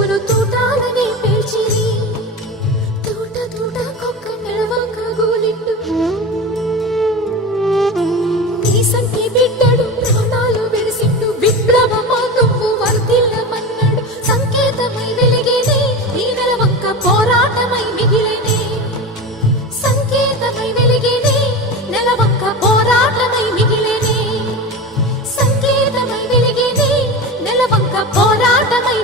చూపులు తూటాలని పేల్చిరి తూట తూట కొక్క నెలవంక గోలిండు నీ సంటి బిడ్డడు ప్రాణాలు విడిసిండు విప్లవమా నువ్వు వర్ధిల్లమన్నాడు సంకేతమై వెలిగేనే ఈ నెలవంక పోరాటమై మిగిలేనే సంకేతమై వెలిగేనే నెలవంక పోరాటమై మిగిలేనే సంకేతమై వెలిగేనే నెలవంక పోరాటమై